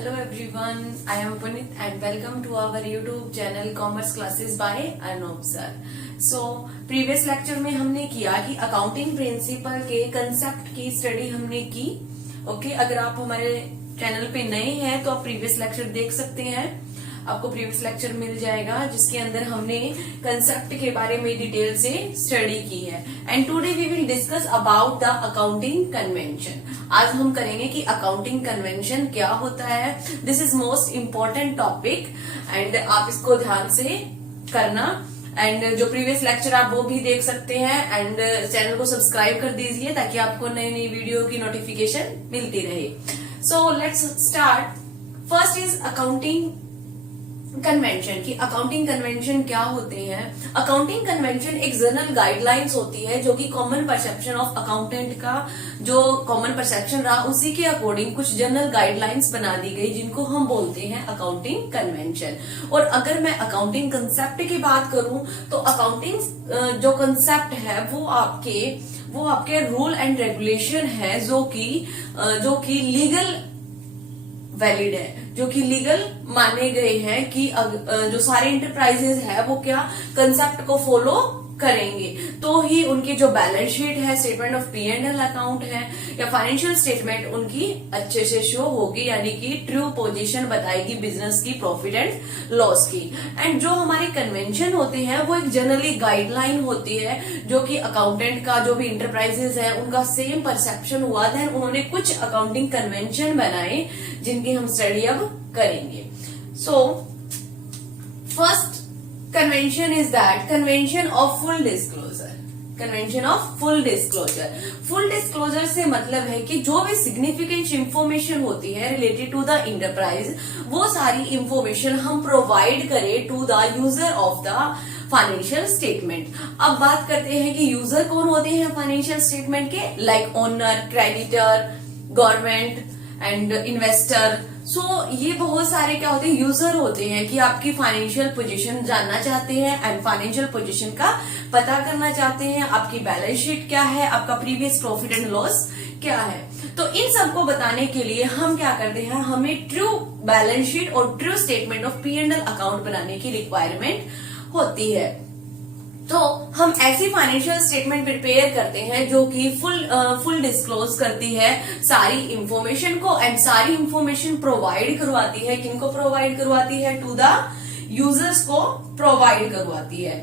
Hello everyone, I am Punit and welcome to our YouTube channel Commerce Classes by Arnob sir. So previous lecture में हमने किया कि accounting principle के concept की study हमने की. ओके, अगर आप हमारे चैनल पे नए हैं तो आप प्रीवियस लेक्चर देख सकते हैं. आपको प्रीवियस लेक्चर मिल जाएगा जिसके अंदर हमने कंसेप्ट के बारे में डिटेल से स्टडी की है. And today we will discuss about the accounting convention. आज हम करेंगे कि अकाउंटिंग कन्वेंशन क्या होता है. This is most important topic and आप इसको ध्यान से करना. एंड जो प्रीवियस लेक्चर आप वो भी देख सकते हैं एंड चैनल को सब्सक्राइब कर दीजिए ताकि आपको नई नई वीडियो की नोटिफिकेशन मिलती रहे. So let's start. First is accounting convention. की अकाउंटिंग कन्वेंशन क्या होते हैं. अकाउंटिंग कन्वेंशन एक जनरल गाइडलाइंस होती है जो कि कॉमन परसेप्शन ऑफ अकाउंटेंट का जो कॉमन परसेप्शन रहा उसी के अकॉर्डिंग कुछ जनरल गाइडलाइंस बना दी गई जिनको हम बोलते हैं अकाउंटिंग कन्वेंशन. और अगर मैं अकाउंटिंग कंसेप्ट की बात करूं तो अकाउंटिंग जो कंसेप्ट है वो आपके रूल एंड रेगुलेशन है जो कि लीगल वैलिड है, जो कि लीगल माने गए हैं कि जो सारे इंटरप्राइजेस है वो क्या कंसेप्ट को फॉलो करेंगे तो ही उनकी जो बैलेंस शीट है, स्टेटमेंट ऑफ P&L अकाउंट है या फाइनेंशियल स्टेटमेंट उनकी अच्छे से शो होगी, यानी कि ट्रू पोजीशन बताएगी बिजनेस की, प्रॉफिट एंड लॉस की. एंड जो हमारे कन्वेंशन होते हैं वो एक जनरली गाइडलाइन होती है जो कि अकाउंटेंट का जो भी इंटरप्राइजेस है उनका सेम परसेप्शन हुआ था. उन्होंने कुछ अकाउंटिंग कन्वेंशन बनाए जिनकी हम स्टडी अब करेंगे. So first convention is that convention of full disclosure. Convention of full disclosure. Full disclosure से मतलब है कि जो भी सिग्निफिकेंट इंफॉर्मेशन होती है रिलेटेड टू द इंटरप्राइज वो सारी इंफॉर्मेशन हम प्रोवाइड करें to the user of the financial statement. अब बात करते हैं कि यूजर कौन होते हैं फाइनेंशियल स्टेटमेंट के. Like owner, creditor, government and investor. So ये बहुत सारे क्या होते हैं यूजर होते हैं कि आपकी फाइनेंशियल पोजीशन जानना चाहते हैं एंड फाइनेंशियल पोजीशन का पता करना चाहते हैं. आपकी बैलेंस शीट क्या है, आपका प्रीवियस प्रॉफिट एंड लॉस क्या है. तो इन सबको बताने के लिए हम क्या करते हैं, हमें ट्रू बैलेंस शीट और true statement of P&L account बनाने की रिक्वायरमेंट होती है. तो हम ऐसी फाइनेंशियल स्टेटमेंट प्रिपेयर करते हैं जो कि फुल डिस्क्लोज करती है सारी इंफॉर्मेशन को एंड सारी इंफॉर्मेशन प्रोवाइड करवाती है. किनको प्रोवाइड करवाती है, टू द यूजर्स को प्रोवाइड करवाती है.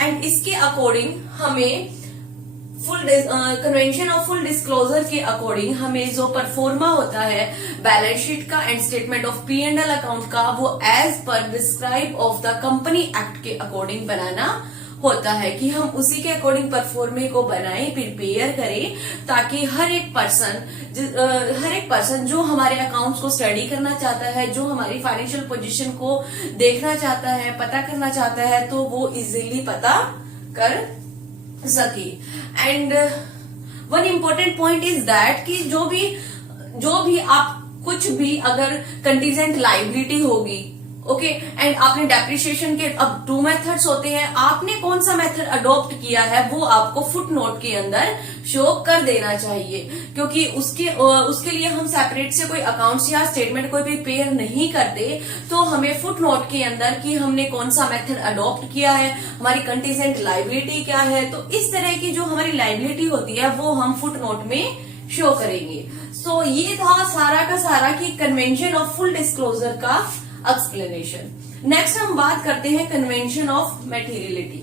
एंड इसके अकॉर्डिंग हमें कन्वेंशन ऑफ फुल डिस्क्लोजर के अकॉर्डिंग हमें जो परफॉर्मा होता है बैलेंस शीट का and statement of P&L account का वो एज पर describe of the company act के अकॉर्डिंग बनाना होता है कि हम उसी के अकॉर्डिंग परफॉर्मे को बनाएं, प्रिपेयर करें ताकि हर एक पर्सन जो हमारे अकाउंट्स को स्टडी करना चाहता है, जो हमारी फाइनेंशियल पोजीशन को देखना चाहता है, पता करना चाहता है तो वो इजीली पता कर सके. And one important point is that कि जो भी आप कुछ भी अगर कंटीजेंट लाइबिलिटी होगी, ओके, एंड आपने डेप्रिसिएशन के अब 2 मेथड्स होते हैं, आपने कौन सा मेथड अडॉप्ट किया है वो आपको फुट नोट के अंदर शो कर देना चाहिए. क्योंकि उसके लिए हम सेपरेट से कोई अकाउंट्स या स्टेटमेंट कोई प्रिपेयर नहीं करते तो हमें फुट नोट के अंदर कि हमने कौन सा मेथड अडॉप्ट किया है, हमारी कंटीजेंट लाइबिलिटी क्या है, तो इस तरह की जो हमारी लाइबिलिटी होती है वो हम फुट नोट में शो करेंगे. सो ये था सारा का सारा कि कन्वेंशन ऑफ फुल डिस्क्लोजर का एक्सप्लेनेशन. नेक्स्ट हम बात करते हैं convention of materiality.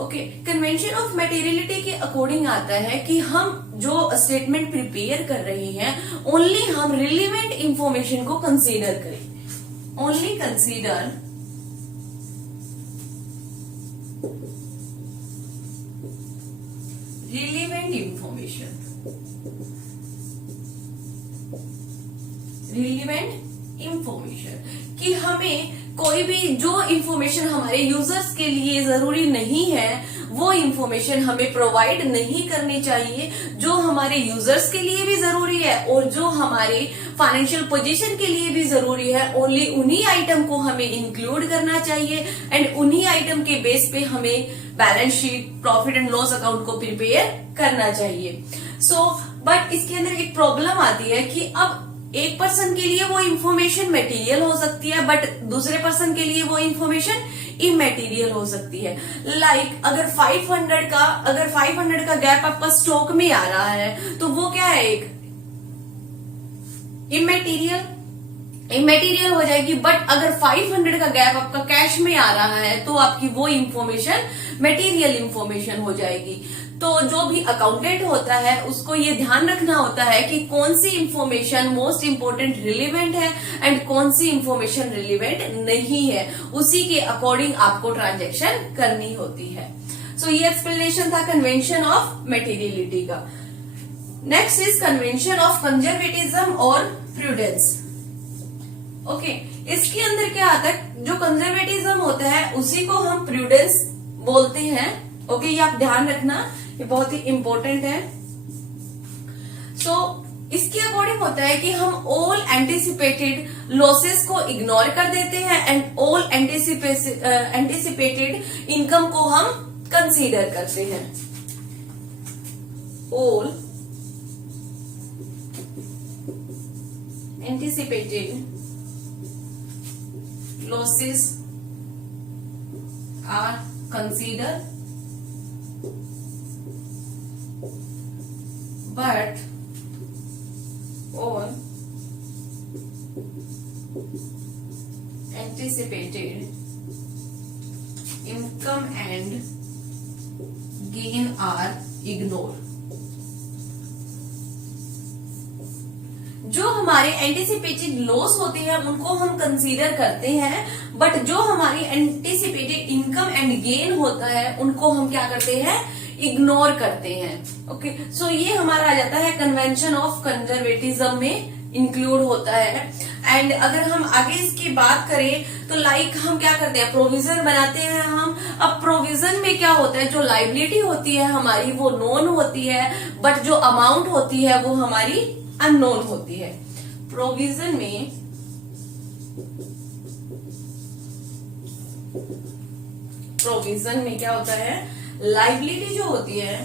Okay, convention of materiality के अकॉर्डिंग आता है कि हम जो स्टेटमेंट प्रिपेयर कर रहे हैं ओनली हम रिलेवेंट इंफॉर्मेशन को कंसीडर करें. Only consider relevant information. Relevant information कि हमें कोई भी जो इंफॉर्मेशन हमारे यूजर्स के लिए जरूरी नहीं है वो इंफॉर्मेशन हमें प्रोवाइड नहीं करनी चाहिए. जो हमारे यूजर्स के लिए भी जरूरी है और जो हमारे फाइनेंशियल पोजीशन के लिए भी जरूरी है ओनली उन्हीं आइटम को हमें इंक्लूड करना चाहिए एंड उन्हीं आइटम के बेस पे हमें balance sheet, profit and loss account को प्रिपेयर करना चाहिए. बट इसके अंदर एक प्रॉब्लम आती है कि अब एक पर्सन के लिए वो इंफॉर्मेशन मटेरियल हो सकती है, बट दूसरे पर्सन के लिए वो इंफॉर्मेशन इमटेरियल हो सकती है। लाइक अगर 500 का गैप आपका स्टॉक में आ रहा है तो वो क्या है, एक इमटेरियल हो जाएगी। बट अगर 500 का गैप आपका कैश में आ रहा है तो आपकी वो इंफॉर्मेशन मटेरियल इंफॉर्मेशन हो जाएगी। तो जो भी अकाउंटेंट होता है उसको ये ध्यान रखना होता है कि कौन सी इंफॉर्मेशन मोस्ट इंपोर्टेंट रिलेवेंट है एंड कौन सी इंफॉर्मेशन रिलेवेंट नहीं है, उसी के अकॉर्डिंग आपको ट्रांजैक्शन करनी होती है। सो ये एक्सप्लेनेशन था कन्वेंशन ऑफ मटेरियलिटी का। Next is convention of conservatism और प्रूडेंस। ओके, इसके अंदर क्या आता है, जो कंजर्वेटिज्म होता है उसी को हम प्रूडेंस बोलते हैं। ओके, ये आप ध्यान रखना, ये बहुत ही इंपॉर्टेंट है। सो इसके अकॉर्डिंग होता है कि हम ऑल एंटिसिपेटेड लॉसेस को इग्नोर कर देते हैं एंड ऑल एंटिसिपेटेड इनकम को हम कंसीडर करते हैं। All anticipated losses are considered, but all anticipated income and gain are ignored। जो हमारे एंटिसिपेटेड लॉस होते हैं उनको हम कंसीडर करते हैं, बट जो हमारी एंटिसिपेटेड इनकम एंड गेन होता है उनको हम क्या करते हैं, इग्नोर करते हैं। ओके, सो ये हमारा आ जाता है कन्वेंशन ऑफ कंजर्वेटिज्म में इंक्लूड होता है। एंड अगर हम आगे इसकी बात करें तो लाइक हम क्या करते हैं, प्रोविजन बनाते हैं हम। अब प्रोविजन में क्या होता है, जो लाइबिलिटी होती है हमारी वो नोन होती है, बट जो अमाउंट होती है वो हमारी अननोन होती है। प्रोविजन में क्या होता है, लाइबिलिटी जो होती है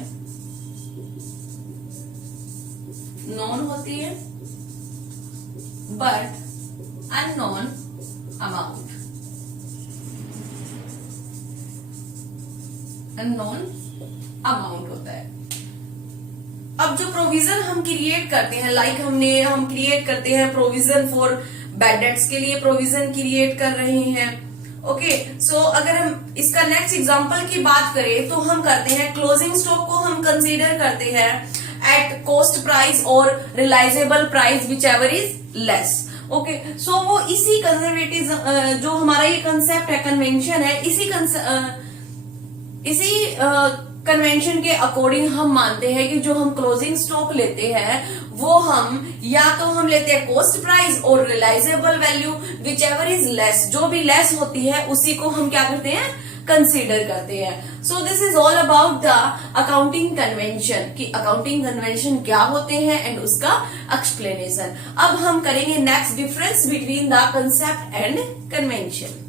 नोन होती है बट अननोन अमाउंट, होता है। अब जो प्रोविजन हम क्रिएट करते हैं, लाइक हम क्रिएट करते हैं प्रोविजन फॉर बैड डेट्स के लिए प्रोविजन क्रिएट कर रहे हैं। ओके, सो अगर हम इसका नेक्स्ट एग्जांपल की बात करें तो हम करते हैं क्लोजिंग स्टॉक को हम कंसीडर करते हैं एट कॉस्ट प्राइस और realisable price whichever is less. Okay, so वो इसी कंजर्वेटिव जो हमारा ये कंसेप्ट है, कन्वेंशन है, इसी कन्वेंशन के अकॉर्डिंग हम मानते हैं कि जो हम क्लोजिंग स्टॉक लेते हैं वो हम या तो हम लेते हैं कॉस्ट प्राइस और realisable value whichever is less, जो भी लेस होती है उसी को हम क्या करते हैं, कंसीडर करते हैं। So this is all about the accounting convention, कि अकाउंटिंग कन्वेंशन क्या होते हैं एंड उसका एक्सप्लेनेशन। अब हम करेंगे next difference between the concept and convention.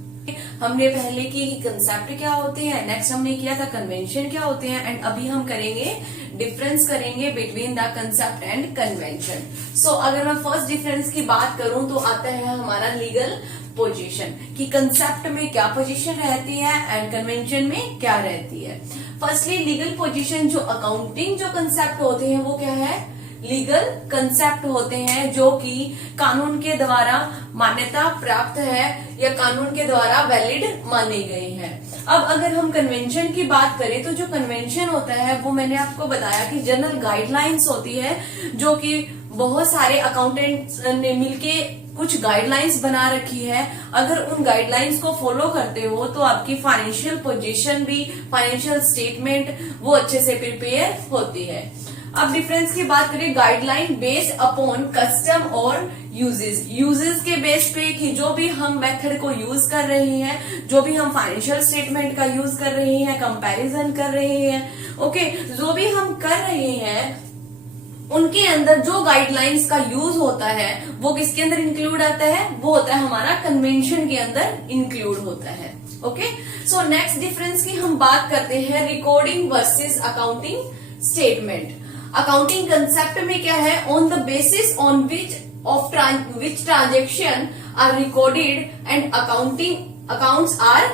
हमने पहले की कंसेप्ट क्या होते हैं, नेक्स्ट हमने किया था कन्वेंशन क्या होते हैं, एंड अभी हम करेंगे डिफरेंस करेंगे between the concept and convention. So अगर मैं फर्स्ट डिफरेंस की बात करूं तो आता है हमारा लीगल पोजीशन, कि कंसेप्ट में क्या पोजीशन रहती है एंड कन्वेंशन में क्या रहती है। फर्स्टली लीगल पोजीशन, जो अकाउंटिंग जो कंसेप्ट होते हैं वो क्या है, लीगल कंसेप्ट होते हैं जो कि कानून के द्वारा मान्यता प्राप्त है या कानून के द्वारा वैलिड माने गए हैं। अब अगर हम कन्वेंशन की बात करें तो जो कन्वेंशन होता है वो मैंने आपको बताया कि जनरल गाइडलाइंस होती है, जो कि बहुत सारे अकाउंटेंट्स ने मिलके कुछ गाइडलाइंस बना रखी है। अगर उन गाइडलाइंस को फॉलो करते हो तो आपकी फाइनेंशियल पोजीशन भी, फाइनेंशियल स्टेटमेंट वो अच्छे से प्रिपेयर होती है। अब डिफरेंस की बात करें, गाइडलाइन बेस्ड अपॉन कस्टम और यूजेस के बेस पे, कि जो भी हम मेथड को यूज कर रहे हैं, जो भी हम फाइनेंशियल स्टेटमेंट का यूज कर रहे हैं, कंपैरिजन कर रहे हैं, ओके, जो भी हम कर रहे हैं उनके अंदर जो गाइडलाइंस का यूज होता है वो किसके अंदर इंक्लूड आता है, वो होता है हमारा कन्वेंशन के अंदर इंक्लूड होता है। ओके, सो नेक्स्ट डिफरेंस की हम बात करते हैं recording versus accounting statement. Accounting concept में क्या है, on the basis on which of which transaction are recorded and accounts are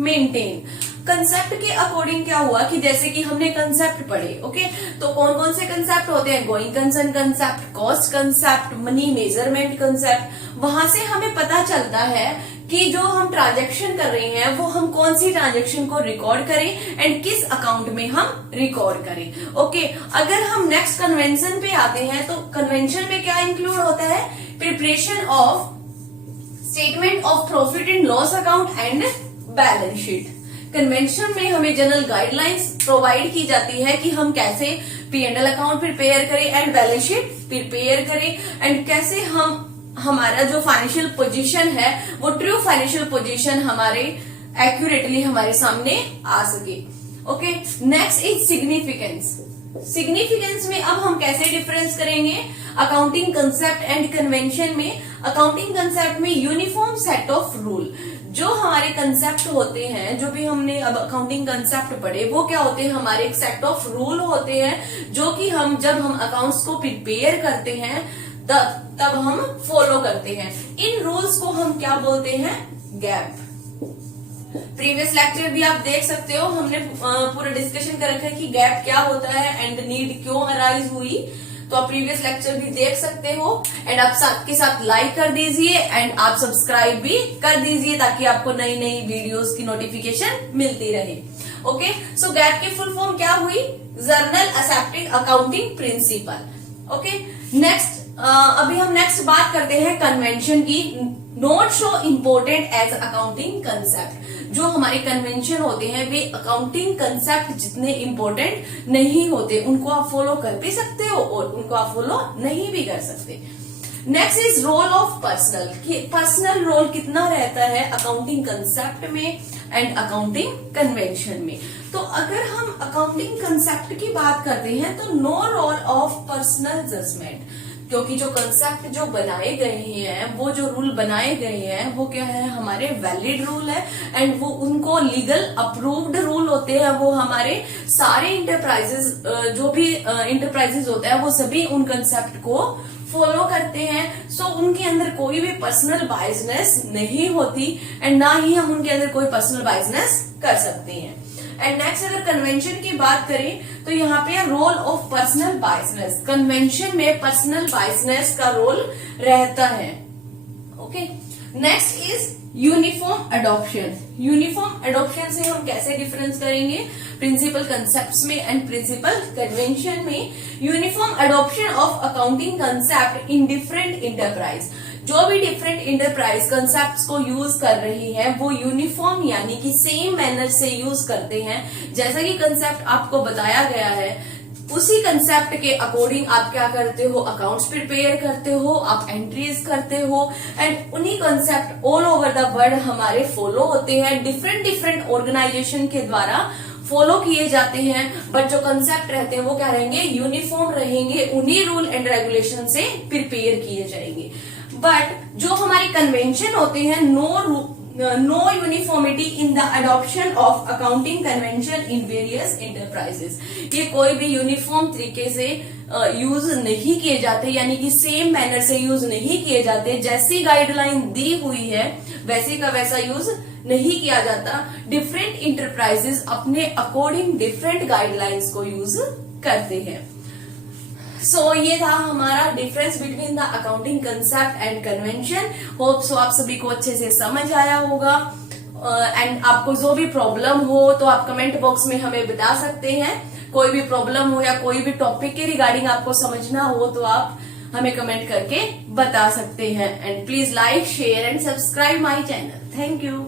maintained. Concept के अकॉर्डिंग क्या हुआ कि जैसे कि हमने कंसेप्ट पढ़े, ओके, तो कौन कौन से कंसेप्ट होते हैं? Going concern concept, cost concept, money measurement concept. वहां से हमें पता चलता है कि जो हम ट्रांजेक्शन कर रहे हैं वो हम कौन सी ट्रांजेक्शन को रिकॉर्ड करें एंड किस अकाउंट में हम रिकॉर्ड करें। ओके, अगर हम नेक्स्ट कन्वेंशन पे आते हैं तो कन्वेंशन में क्या इंक्लूड होता है? Preparation of statement of profit and loss account and balance sheet. Convention में हमें जनरल गाइडलाइंस प्रोवाइड की जाती है कि हम कैसे P&L अकाउंट प्रिपेयर करें एंड बैलेंस शीट प्रिपेयर करें एंड कैसे हम हमारा जो फाइनेंशियल पोजीशन है वो ट्रू फाइनेंशियल पोजीशन हमारे एक्यूरेटली हमारे सामने आ सके। Okay, next is significance. Significance में अब हम कैसे डिफरेंस करेंगे अकाउंटिंग कंसेप्ट एंड कन्वेंशन में? अकाउंटिंग कंसेप्ट में यूनिफॉर्म सेट ऑफ रूल। जो हमारे कंसेप्ट होते हैं, जो भी हमने अब अकाउंटिंग कंसेप्ट पढ़े, वो क्या होते हैं? हमारे एक सेट ऑफ रूल होते हैं जो कि हम जब हम अकाउंट्स को प्रिपेयर करते हैं तब हम फॉलो करते हैं। इन रूल्स को हम क्या बोलते हैं? गैप। प्रीवियस लेक्चर भी आप देख सकते हो, हमने पूरा डिस्कशन कर रखा है कि गैप क्या होता है एंड नीड क्यों अराइज हुई, तो आप प्रीवियस लेक्चर भी देख सकते हो। एंड आप सबके साथ लाइक कर दीजिए एंड आप सब्सक्राइब भी कर दीजिए ताकि आपको नई नई वीडियोस की नोटिफिकेशन मिलती रहे। ओके, सो गैप की फुल फॉर्म क्या हुई? General accepted accounting principle. Okay, next अभी हम नेक्स्ट बात करते हैं कन्वेंशन की। Not so important as accounting concept. जो हमारे कन्वेंशन होते हैं वे अकाउंटिंग कंसेप्ट जितने इम्पोर्टेंट नहीं होते, उनको आप फॉलो कर भी सकते हो और उनको आप फॉलो नहीं भी कर सकते। Next is role of personal. Personal role कितना रहता है अकाउंटिंग कंसेप्ट में एंड अकाउंटिंग कन्वेंशन में? तो अगर हम अकाउंटिंग कंसेप्ट की बात करते हैं तो no role of personal judgement, क्योंकि जो कंसेप्ट जो बनाए गए हैं, वो जो रूल बनाए गए हैं वो क्या है? हमारे वैलिड रूल है एंड वो उनको लीगल अप्रूव्ड रूल होते हैं। वो हमारे सारे इंटरप्राइजेस जो भी इंटरप्राइजेस होता है वो सभी उन कंसेप्ट को फॉलो करते हैं। सो उनके अंदर कोई भी पर्सनल बायसनेस नहीं होती एंड ना ही हम उनके अंदर कोई पर्सनल बायसनेस कर सकते हैं। एंड नेक्स्ट अगर कन्वेंशन की बात करें तो यहाँ पे role of personal biasness. Convention में पर्सनल बायसनेस का रोल रहता है। Okay, next is uniform adoption. Uniform adoption से हम कैसे डिफरेंस करेंगे प्रिंसिपल कंसेप्ट्स में एंड प्रिंसिपल कन्वेंशन में? Uniform adoption of accounting concept in different enterprise. जो भी डिफरेंट इंटरप्राइज कंसेप्ट्स को यूज कर रही है वो यूनिफॉर्म यानी कि सेम मैनर से यूज करते हैं। जैसा कि कंसेप्ट आपको बताया गया है उसी कंसेप्ट के अकॉर्डिंग आप क्या करते हो? अकाउंट्स प्रिपेयर करते हो, आप एंट्रीज करते हो एंड उन्हीं concept all over the world हमारे फॉलो होते हैं। डिफरेंट डिफरेंट ऑर्गेनाइजेशन के द्वारा फॉलो किए जाते हैं, बट जो कंसेप्ट रहते हैं वो क्या रहेंगे? यूनिफॉर्म रहेंगे, उन्हीं रूल एंड रेगुलेशन से प्रिपेयर किए जाएंगे। बट जो हमारे कन्वेंशन होते हैं, no uniformity in the adoption of accounting convention in various enterprises. ये कोई भी यूनिफॉर्म तरीके से यूज नहीं किए जाते, यानी कि सेम मैनर से यूज नहीं किए जाते। जैसी गाइडलाइन दी हुई है वैसे का वैसा यूज नहीं किया जाता। डिफरेंट इंटरप्राइजेस अपने अकॉर्डिंग डिफरेंट गाइडलाइंस को यूज करते हैं। सो ये था हमारा difference between the accounting concept and convention. Hope so आप सभी को अच्छे से समझ आया होगा एंड आपको जो भी प्रॉब्लम हो तो आप कमेंट बॉक्स में हमें बता सकते हैं। कोई भी प्रॉब्लम हो या कोई भी टॉपिक के रिगार्डिंग आपको समझना हो तो आप हमें कमेंट करके बता सकते हैं। And please like, share and subscribe my channel. Thank you.